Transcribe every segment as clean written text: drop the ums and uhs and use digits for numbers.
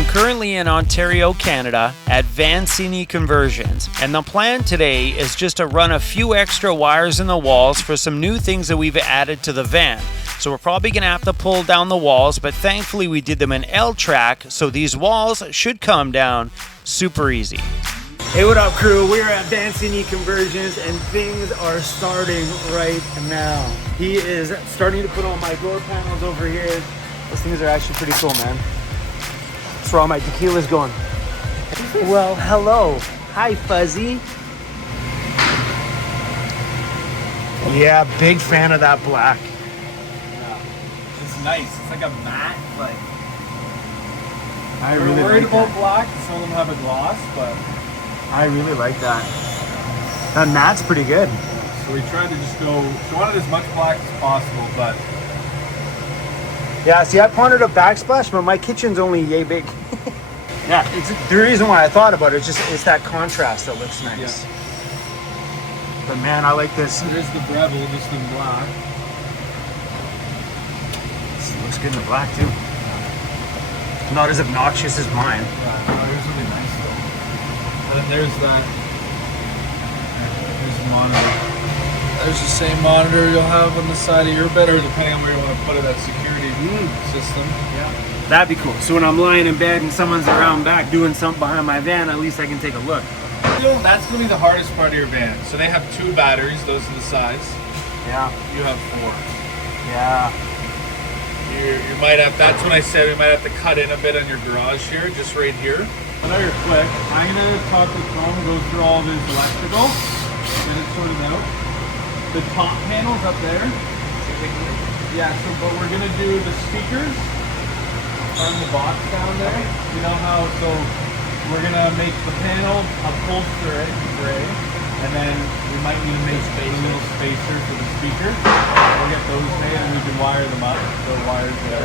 I'm currently in Ontario, Canada at Vancity Conversions, and the plan today is just to run a few extra wires in the walls for some new things that we've added to the van. So we're probably going to have to pull down the walls, but thankfully we did them in L-track, so these walls should come down super easy. Hey, what up, crew? We're at Vancity Conversions and things are starting right now. He is starting to put on my door panels over here. Those things are actually pretty cool, man. That's where all my tequila's going. Well, hello. Hi, Fuzzy. Yeah, big fan of that black. Yeah. It's nice. It's like a matte, but I really worried like about that. black. Some of them have a gloss, but I really like that. That matte's pretty good. so we tried to just go. We wanted as much black as possible, but Yeah, see, I wanted a backsplash, but my kitchen's only yay big. Yeah, it's the reason why I thought about it. It's that contrast that looks nice. Yeah. But man, I like this. there's the Breville just in black. This looks good in the black too. Not as obnoxious as mine. Yeah, it's really nice though. And then there's that. There's the monitor. There's the same monitor you'll have on the side of your bed, or depending on where you want to put it, that security system. Yeah. That'd be cool. So when I'm lying in bed and someone's around back doing something behind my van, at least I can take a look. That's going to be the hardest part of your van. So they have 2 batteries, those are the size. Yeah. You have 4. Yeah. You might have, that's when I said we might have to cut in a bit on your garage here, just right here. I know you're quick. I'm going to talk to Tom, go through all of his electrical, get it sorted out. The top panel's up there. Yeah, so but we're going to do the speakers on the box down there. You know how, so we're going to make the panel, upholster it in gray, and then we might need to make a little spacer for the speakers. We'll get those made and we can wire them up. The wires there.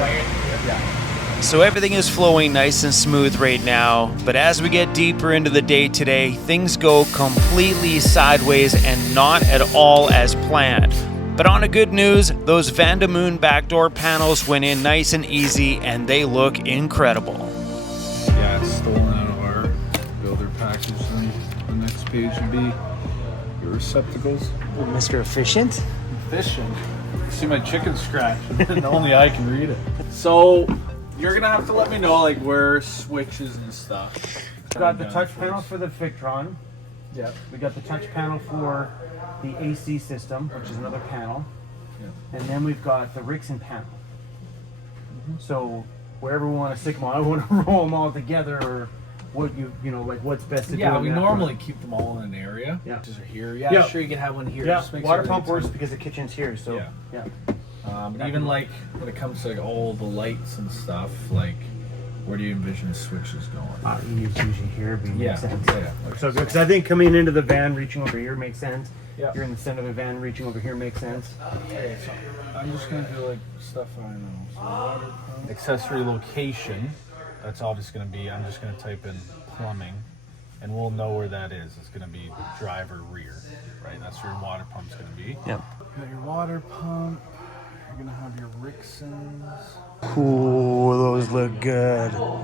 Yeah. So everything is flowing nice and smooth right now, but as we get deeper into the day today, things go completely sideways and not at all as planned. But on a good news, those Vandamoon backdoor panels went in nice and easy and they look incredible. Yeah, it's stolen out of our builder package. And the next page would be your receptacles. Mr. Efficient? Efficient. See my chicken scratch, and only I can read it. So you're gonna have to let me know like where switches and stuff. We got the touch panel for the Victron. Yeah. We got the touch panel for the AC system, which is another panel. Yeah. And then we've got the Rixon panel. So wherever we want to stick them on, I want to roll them all together, or what you know, like what's best to do. Yeah, on we that normally front. keep them all in an area. Yeah. Just here. Yeah, Yeah. sure you can have one here. Yeah, Just makes water everything pump works simple. because the kitchen's here. So Yeah. yeah. Even like when it comes to like all the lights and stuff, like where do you envision switches going? Usually here makes Yeah. sense. Yeah. Okay. So because I think coming into the van, reaching over here makes sense. Yeah. You're in the center of the van, reaching over here makes sense. Okay, so I'm just gonna do like stuff I know. So water pump. Accessory location. That's all just gonna be. I'm just gonna type in plumbing, and we'll know where that is. It's gonna be driver rear, right? That's where your water pump's gonna be. Yep. You got your water pump. You're gonna have your Rixons. Ooh, those look good. Oh,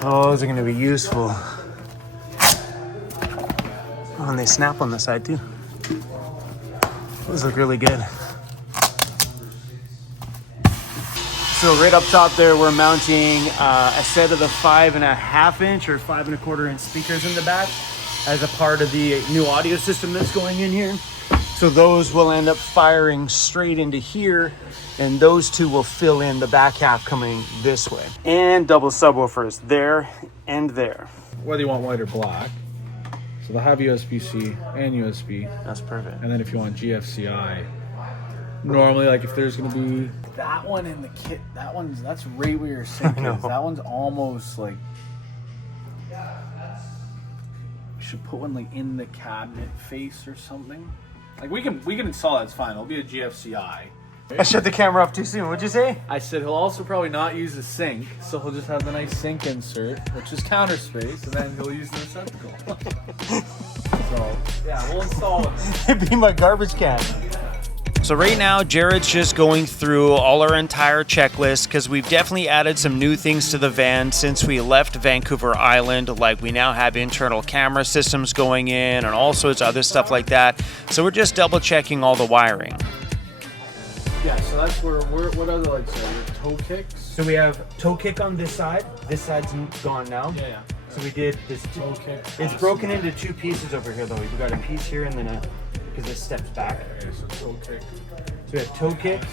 those are going to be useful. Oh, and they snap on the side too. Those look really good. So right up top there, we're mounting a set of the 5.5 inch or 5 1/4 inch speakers in the back as a part of the new audio system that's going in here. So those will end up firing straight into here, and those two will fill in the back half coming this way. And double subwoofers there and there. Whether you want white or black. So they'll have USB-C and USB. That's perfect. And then if you want GFCI, normally like if there's gonna be that one in the kit, that's right where your sink I know. is. That one's almost like we should put one like in the cabinet face or something. Like we can install that, it's fine. It'll be a GFCI. I shut the camera off too soon. What'd you say? I said he'll also probably not use a sink, so he'll just have the nice sink insert, which is counter space, and then he'll use the receptacle. So yeah, we'll install it. It'd be my garbage can. So right now, Jared's just going through all our entire checklist because we've definitely added some new things to the van since we left Vancouver Island. Like we now have internal camera systems going in and all sorts of other stuff like that. So we're just double checking all the wiring. Yeah, so that's where what other lights are? Your toe kicks? So we have toe kick on this side. This side's gone now. Yeah. So we did this Toe kick. It's broken into two pieces over here though. We've got a piece here and then a, because this steps back. Okay, so toe kick. So we have toe kicks,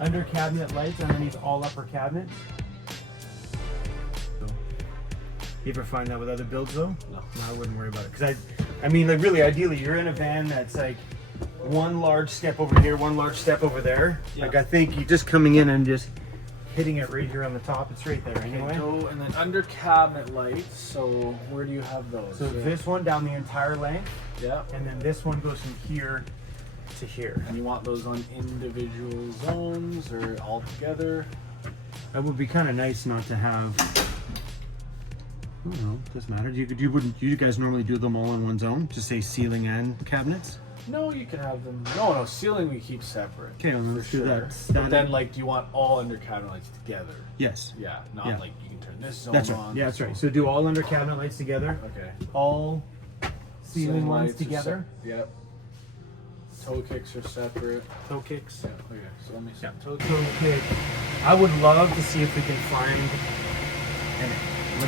under cabinet lights underneath all upper cabinets. You ever find that with other builds though? No, I wouldn't worry about it. Because I mean, like really, ideally, you're in a van that's like one large step over here, one large step over there. Yeah. Like I think you just coming in and just hitting it right here on the top. It's right there anyway. Okay, and then under cabinet lights. So where do you have those? So this one down the entire length. Yeah. And then this one goes from here to here. And you want those on individual zones or all together? It would be kind of nice not to have. I don't know. Doesn't matter. You guys normally do them all in one zone? Just say ceiling and cabinets. No, you can have them. No, ceiling we keep separate. Okay, well, let's do that. But then, like, do you want all under cabinet lights together? Yes. Yeah, not like you can turn this zone that's right. on. Yeah, that's right. So do all under cabinet lights together. Okay. All ceiling ones lights together. Yep. Toe kicks are separate. Toe kicks. Yeah. Okay. So let me see. Toe kick. I would love to see if we can find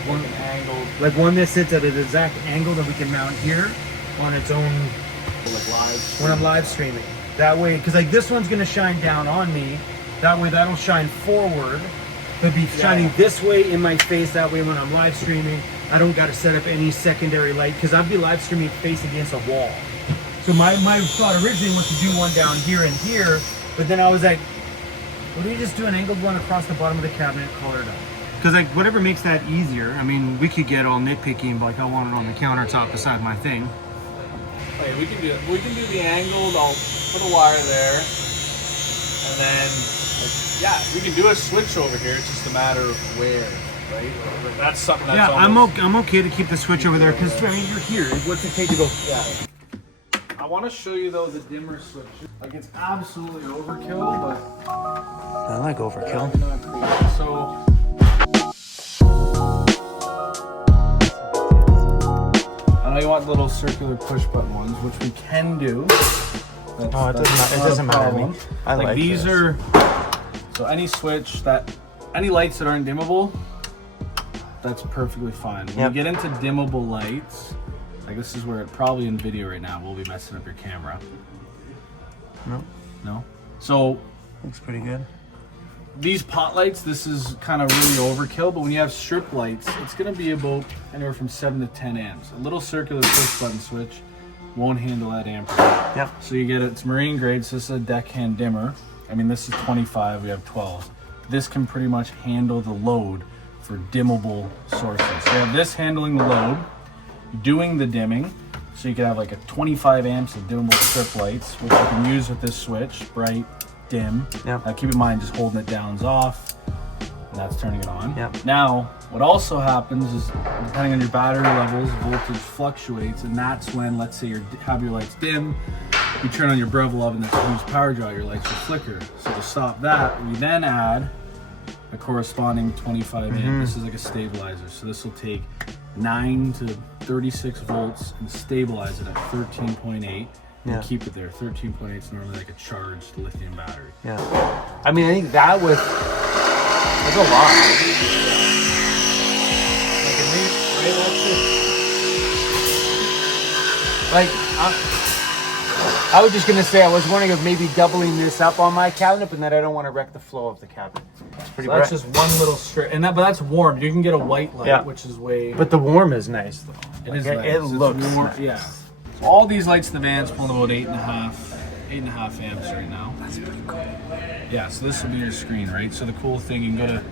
an angle, like one that sits at an exact angle that we can mount here on its own. Like live. When I'm live streaming. That way, because like this one's gonna shine down on me. That way that'll shine forward. It'll be shining this way in my face. That way when I'm live streaming, I don't gotta set up any secondary light because I'd be live streaming face against a wall. So my thought originally was to do one down here and here, but then I was like, what do you just do an angled one across the bottom of the cabinet and color it up? Because like whatever makes that easier. I mean, we could get all nitpicky and be like, I want it on the countertop beside my thing. Okay, we can do the angled. I'll put a wire there, and then yeah, we can do a switch over here. It's just a matter of where, right? That's something that's I'm okay to keep the switch over there because I mean you're here. What's it take to go? Yeah. I want to show you though the dimmer switch. Like it's absolutely overkill, but I like overkill. So. I know you want little circular push button ones, which we can do. It doesn't matter to me. I like these this. are so any switch any lights that aren't dimmable, that's perfectly fine. When you get into dimmable lights, like this is where it probably in video right now we'll be messing up your camera. No. So looks pretty good. These pot lights, this is kind of really overkill, but when you have strip lights, it's going to be about anywhere from 7 to 10 amps. A little circular push button switch won't handle that amperage. Yep. So you get it's marine grade, so this is a deckhand dimmer. I mean, this is 25, we have 12. This can pretty much handle the load for dimmable sources. So you have this handling the load, doing the dimming, so you can have like a 25 amps of dimmable strip lights, which you can use with this switch, bright, dim. Now keep in mind, just holding it down is off, and that's turning it on. Now, what also happens is, depending on your battery levels, voltage fluctuates, and that's when, let's say you have your lights dim, you turn on your Breville oven that's a huge power draw, your lights will flicker. So to stop that, we then add a corresponding 25 amp. This is like a stabilizer, so this will take 9 to 36 volts and stabilize it at 13.8. And keep it there. 13.8 is normally like a charged lithium battery. I mean, I think that's a lot. Like, I was just gonna say, I was wondering of maybe doubling this up on my cabinet, but then I don't want to wreck the flow of the cabinet. It's pretty so that's just one little strip, but that's warm. You can get a white light, which is way. But the warm is nice though. It is nice. It looks warm. Nice. Yeah. All these lights in the van's pulling about 8.5 amps right now. That's pretty cool. Yeah, so this will be your screen, right? So the cool thing, you can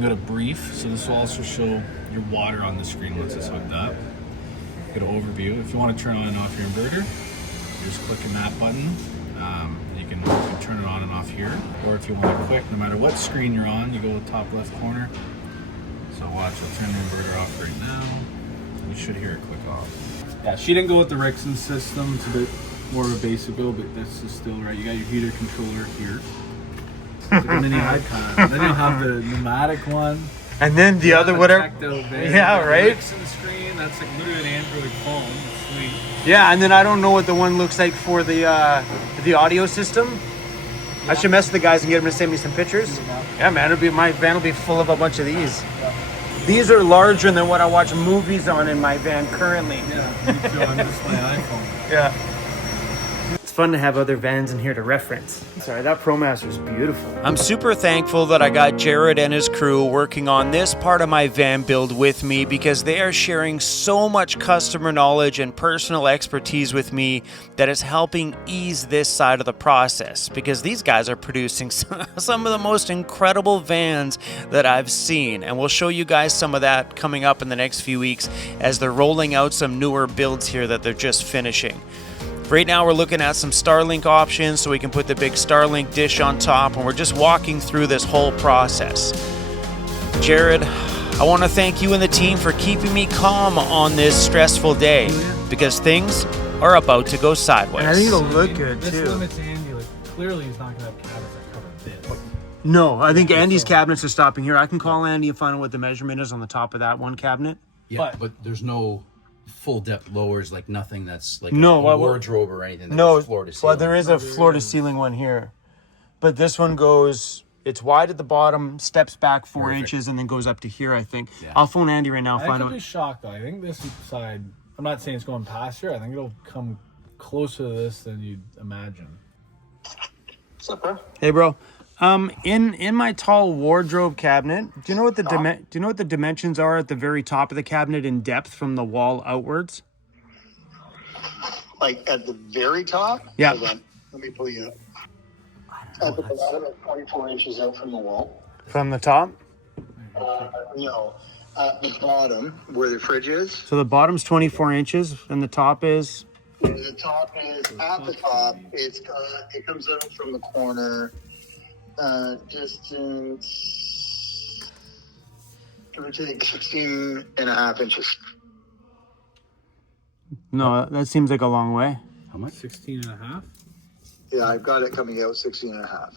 go to brief. So this will also show your water on the screen once it's hooked up. Go to overview. If you want to turn on and off your inverter, you're just clicking that button. You can turn it on and off here. Or if you want it quick, no matter what screen you're on, you go to the top left corner. So watch, I'll turn the inverter off right now. You should hear it click off. Yeah, she didn't go with the Rickson system. It's a bit more of a basic build, but this is still right. You got your heater controller here. It's like a mini iPad. And then you'll have the pneumatic one. And then the other whatever. Yeah, right. The screen. That's like literally an Android phone. It's sweet. Yeah, and then I don't know what the one looks like for the audio system. Yeah. I should mess with the guys and get them to send me some pictures. Yeah, man, my van will be full of a bunch of these. Yeah. These are larger than what I watch movies on in my van currently. Yeah, me too. On just my iPhone. Yeah. It's fun to have other vans in here to reference. Sorry, that ProMaster is beautiful. I'm super thankful that I got Jared and his crew working on this part of my van build with me, because they are sharing so much customer knowledge and personal expertise with me that is helping ease this side of the process, because these guys are producing some of the most incredible vans that I've seen, and we'll show you guys some of that coming up in the next few weeks as they're rolling out some newer builds here that they're just finishing. Right now we're looking at some Starlink options so we can put the big Starlink dish on top, and we're just walking through this whole process. Jared, I want to thank you and the team for keeping me calm on this stressful day, because things are about to go sideways. And I think it'll look good too. This limits Andy. Like, clearly he's not going to have cabinets that cover this. No, I think Andy's cabinets are stopping here. I can call Andy and find out what the measurement is on the top of that one cabinet. Yeah, but there's no full depth lowers, like nothing that's like a wardrobe or anything. That's floor to ceiling. Well, there is a floor to ceiling one here, but this one goes. It's wide at the bottom, steps back 4 inches, and then goes up to here. I think. Yeah. I'll phone Andy right now. I could be shocked though. I think this side. I'm not saying it's going past here. I think it'll come closer to this than you'd imagine. What's up, bro? Hey, bro. In my tall wardrobe cabinet, do you know what the dimensions are at the very top of the cabinet in depth from the wall outwards? Like at the very top? Yeah. Hold on. Let me pull you up. At the bottom, 24 inches out from the wall. From the top? No. At the bottom, where the fridge is. So the bottom's 24 inches, and the top is? The top is at the top. It comes out from the corner. Distance, give or take 16 and a half inches. No, that seems like a long way. How much? 16 and a half? Yeah, I've got it coming out 16 and a half.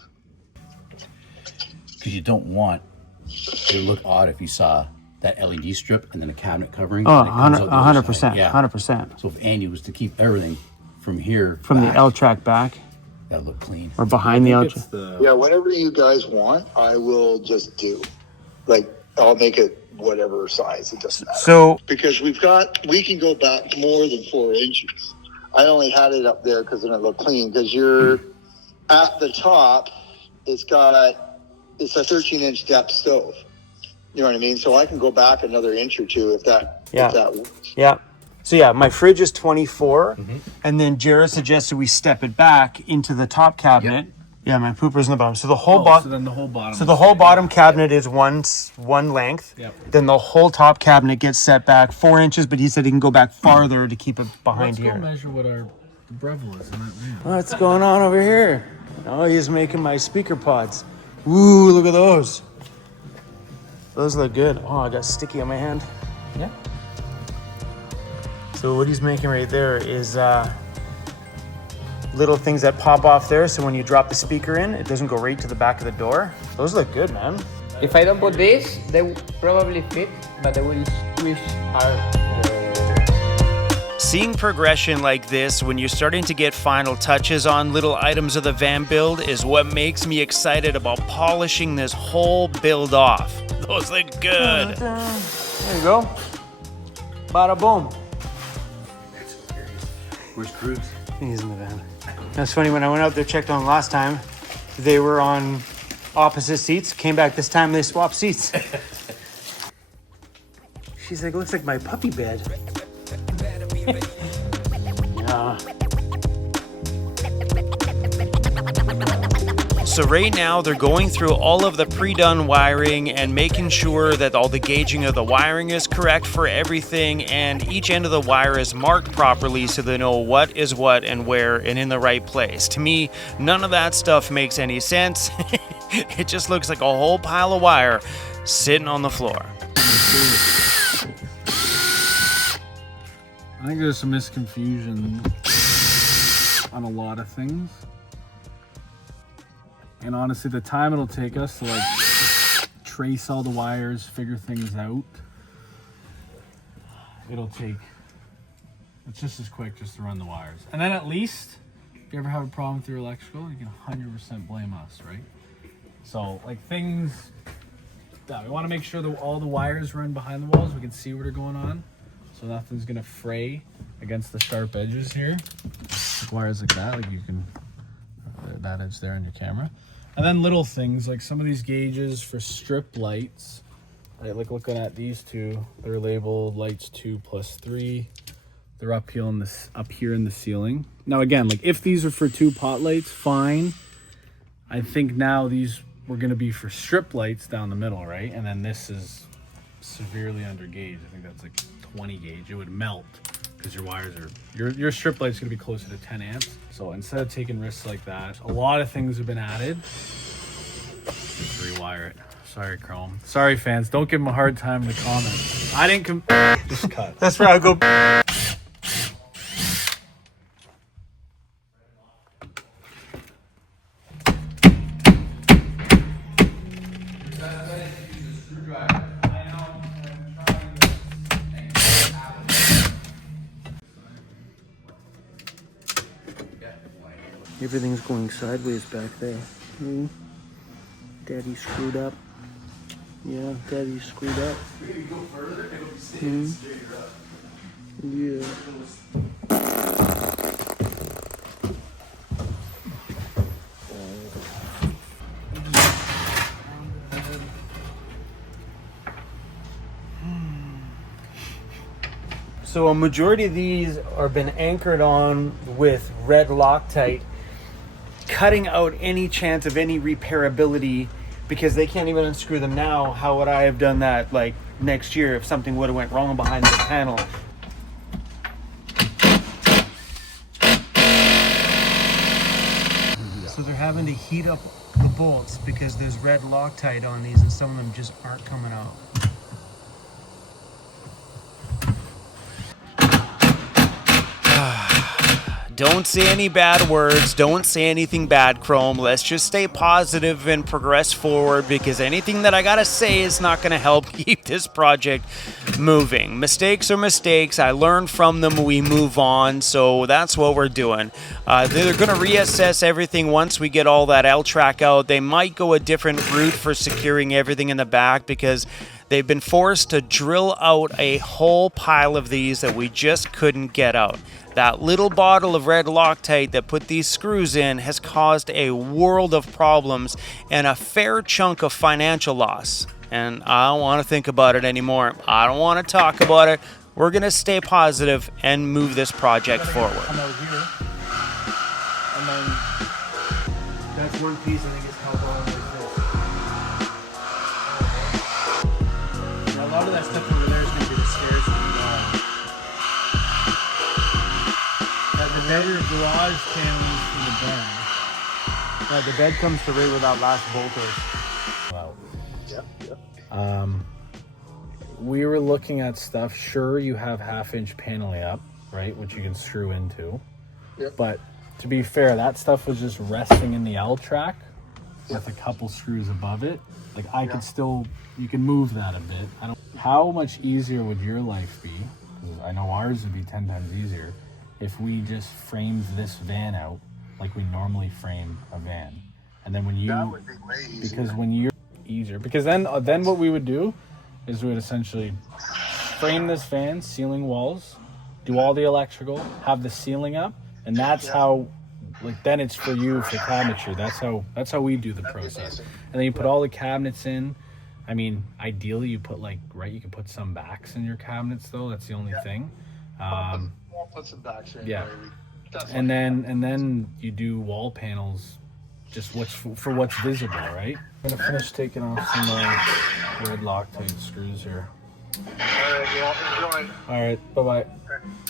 Because you don't want it to look odd if you saw that LED strip and then a cabinet covering. Oh, 100%. Yeah. 100%. So if Andy was to keep everything from here from back, the L track back, that'll look clean. or behind the L track. Yeah, whatever you guys want, I will just do. Like, I'll make it whatever size. It doesn't matter. So because we can go back more than 4 inches. I only had it up there because then it looked clean. Because you're at the top, it's a 13-inch depth stove. You know what I mean? So I can go back another inch or two if that works. Yeah. So yeah, my fridge is 24, and then Jared suggested we step it back into the top cabinet. Yep. Yeah, my pooper's in the bottom. So the whole bottom. So then the whole bottom. So the whole bottom cabinet is one length. Yep. Then the whole top cabinet gets set back 4 inches, but he said he can go back farther to keep it behind here. Let's go measure what our Breville is in that van. What's going on over here? Oh, he's making my speaker pods. Ooh, look at those. Those look good. Oh, I got sticky on my hand. Yeah. So what he's making right there is little things that pop off there, so when you drop the speaker in, it doesn't go right to the back of the door. Those look good, man. If I don't put this, they will probably fit, but they will squish hard. Seeing progression like this when you're starting to get final touches on little items of the van build is what makes me excited about polishing this whole build off. Those look good. There you go. Bada boom. Where's Cruz? He's in the van. That's funny, when I went out there, checked on last time, they were on opposite seats. Came back this time, they swapped seats. She's like, looks like my puppy bed. Yeah. So right now they're going through all of the pre-done wiring and making sure that all the gauging of the wiring is correct for everything, and each end of the wire is marked properly so they know what is what and where and in the right place. To me, none of that stuff makes any sense. It just looks like a whole pile of wire sitting on the floor. I think there's some misconfusion on a lot of things. And honestly, the time it'll take us to like trace all the wires, figure things out, it's just as quick just to run the wires. And then at least, if you ever have a problem with your electrical, you can 100% blame us, right? So like things, yeah, we want to make sure that all the wires run behind the walls. We can see what are going on, so nothing's gonna fray against the sharp edges here. Like wires like that, like you can, that edge there on your camera. And then little things like some of these gauges for strip lights. Right, like looking at these two, they're labeled lights 2 plus 3. They're up here in the ceiling. Now again, like if these are for 2 pot lights, fine. I think now these were gonna be for strip lights down the middle, right? And then this is severely under gauge. I think that's like 20 gauge. It would melt because your wires are, your strip light's gonna be closer to 10 amps. So instead of taking risks like that, a lot of things have been added. Just rewire it. Sorry, Chrome. Sorry, fans. Don't give him a hard time in the comments. I didn't just cut. That's where I go. Everything's going sideways back there. Daddy screwed up. Yeah, Daddy screwed up. Yeah. So a majority of these are been anchored on with red Loctite, cutting out any chance of any repairability because they can't even unscrew them now. How would I have done that like next year if something would have went wrong behind the panel? So they're having to heat up the bolts because there's red Loctite on these and some of them just aren't coming out. Don't say any bad words. Don't say anything bad, Chrome. Let's just stay positive and progress forward because anything that I gotta say is not gonna help keep this project moving. Mistakes are mistakes. I learn from them. We move on. So that's what we're doing. They're gonna reassess everything once we get all that L-track out. They might go a different route for securing everything in the back because they've been forced to drill out a whole pile of these that we just couldn't get out. That little bottle of red Loctite that put these screws in has caused a world of problems and a fair chunk of financial loss. And I don't want to think about it anymore. I don't want to talk about it. We're going to stay positive and move this project forward. Come out here. And then that's one piece I think is held on like this. Now, a lot of that stuff over there is going to be the stairs. The bed garage panels for the bed. Now the bed comes to right where that last bolt is. Wow. Yep. We were looking at stuff. Sure, you have 1/2-inch paneling up, right, which you can screw into. Yep. But to be fair, that stuff was just resting in the L track with a couple screws above it. Like I could still, you can move that a bit. How much easier would your life be? 'Cause I know ours would be 10 times easier if we just framed this van out like we normally frame a van. And then when you, That would be way easier. because when you're easier, because then what we would do is we would essentially frame this van, ceiling walls, do all the electrical, have the ceiling up, and that's how, like then it's for you for cabinetry. That's how we do the process. And then you put all the cabinets in. I mean, ideally you put like, right, you can put some backs in your cabinets though. That's the only thing. I'll put some back in. Yeah. And then you do wall panels, just for what's visible, right? I'm gonna finish taking off some red Loctite screws here. Alright, well, enjoy. All right, bye-bye.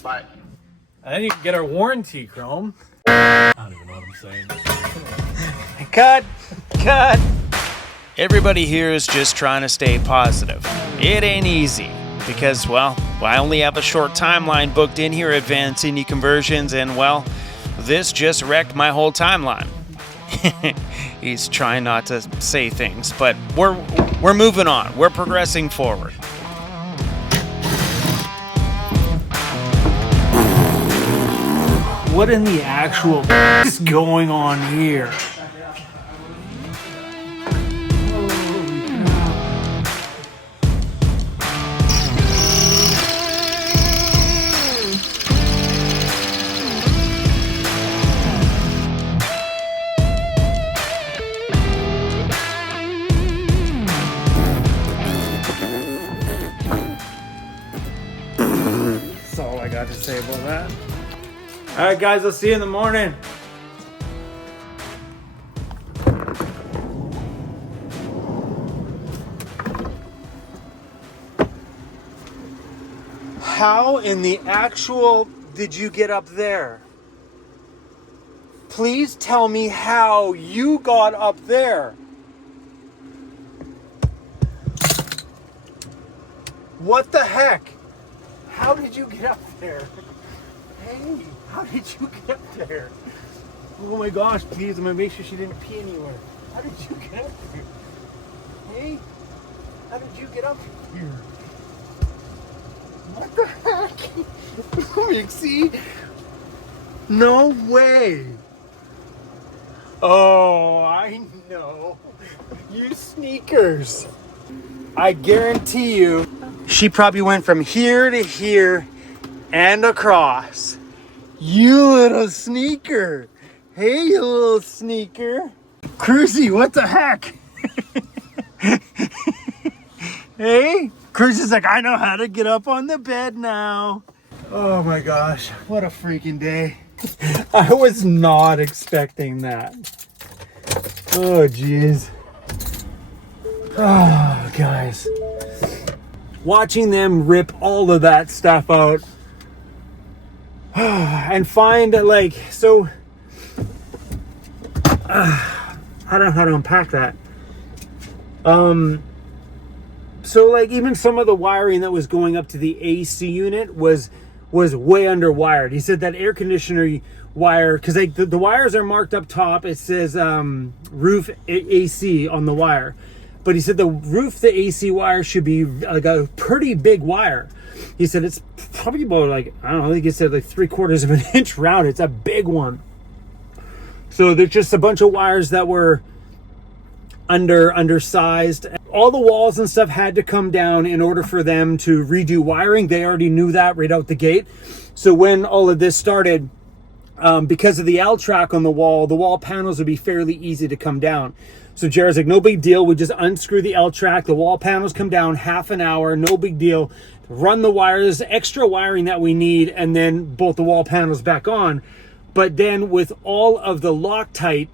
Bye. And then you can get our warranty, Chrome. I don't even know what I'm saying. Cut! Everybody here is just trying to stay positive. It ain't easy because, well, I only have a short timeline booked in here at Vancity Conversions, and, well, This just wrecked my whole timeline. He's trying not to say things, but we're moving on. We're progressing forward. What in the actual is going on here? That's all I got to say about that. All right, guys, I'll see you in the morning. How in the actual did you get up there? Please tell me how you got up there. What the heck? How did you get up there? Hey, how did you get up there? Oh my gosh, please, I'm gonna make sure she didn't pee anywhere. How did you get up here? Hey, how did you get up here? What the heck? See? No way. Oh, I know. You sneakers. I guarantee you, she probably went from here to here and across. You little sneaker. Hey, you little sneaker. Cruzy, what the heck? Hey, Cruzy's like, I know how to get up on the bed now. Oh my gosh, what a freaking day. I was not expecting that. Oh, geez. Oh, guys. Watching them rip all of that stuff out and find like, so I don't know how to unpack that. So like even some of the wiring that was going up to the AC unit was way underwired. He said that air conditioner wire, because like the wires are marked up top, it says roof AC on the wire. But he said the roof, the AC wire should be like a pretty big wire. He said it's probably about like, I don't know, I think he said like 3/4 of an inch round. It's a big one. So there's just a bunch of wires that were undersized. All the walls and stuff had to come down in order for them to redo wiring. They already knew that right out the gate. So when all of this started, because of the L track on the wall panels would be fairly easy to come down. So Jared's like, no big deal. We just unscrew the L track. The wall panels come down, half an hour, no big deal. Run the wires, extra wiring that we need, and then bolt the wall panels back on. But then with all of the Loctite,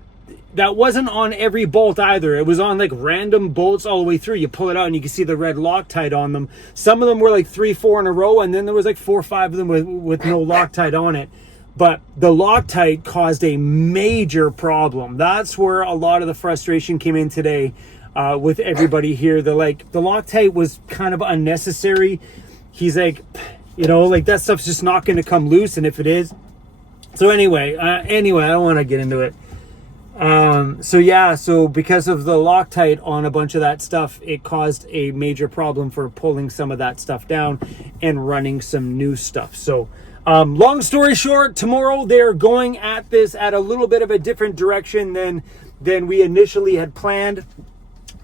that wasn't on every bolt either. It was on like random bolts all the way through. You pull it out and you can see the red Loctite on them. Some of them were like 3-4 in a row, and then there was like 4 or 5 of them with no Loctite on it. But the Loctite caused a major problem. That's where a lot of the frustration came in today with everybody here. The Loctite was kind of unnecessary. He's like, you know, like that stuff's just not going to come loose, and if it is. So anyway, I don't want to get into it. So because of the Loctite on a bunch of that stuff, it caused a major problem for pulling some of that stuff down and running some new stuff. So long story short, tomorrow they're going at this at a little bit of a different direction than we initially had planned.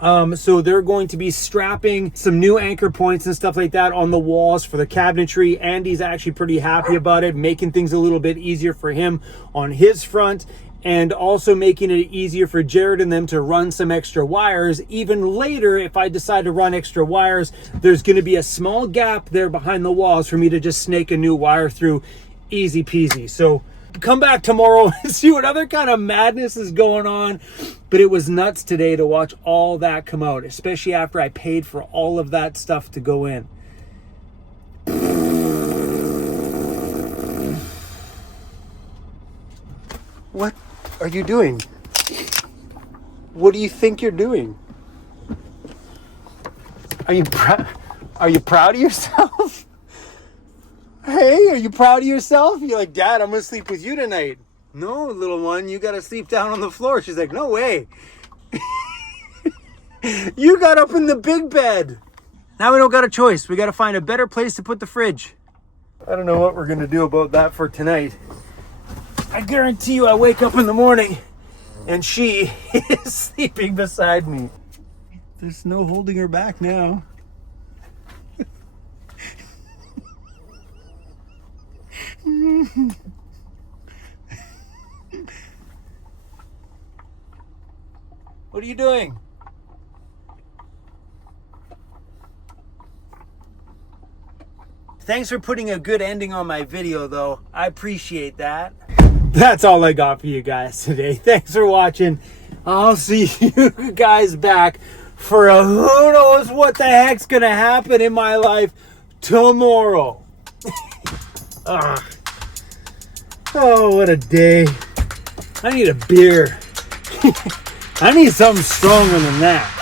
So they're going to be strapping some new anchor points and stuff like that on the walls for the cabinetry. Andy's actually pretty happy about it, making things a little bit easier for him on his front, and also making it easier for Jared and them to run some extra wires. Even later, if I decide to run extra wires, there's going to be a small gap there behind the walls for me to just snake a new wire through. Easy peasy. So come back tomorrow and see what other kind of madness is going on. But it was nuts today to watch all that come out, especially after I paid for all of that stuff to go in. What are you doing? What do you think you're doing? Are you proud of yourself? Hey, are you proud of yourself? You're like, Dad, I'm gonna sleep with you tonight. No, little one, you gotta sleep down on the floor. She's like, no way. You got up in the big bed. Now we don't got a choice. We gotta find a better place to put the fridge. I don't know what we're gonna do about that for tonight. I guarantee you I wake up in the morning and she is sleeping beside me. There's no holding her back now. What are you doing? Thanks for putting a good ending on my video, though. I appreciate that. That's all I got for you guys today. Thanks for watching. I'll see you guys back for a who knows what the heck's gonna happen in my life tomorrow. Oh, what a day. I need a beer. I need something stronger than that.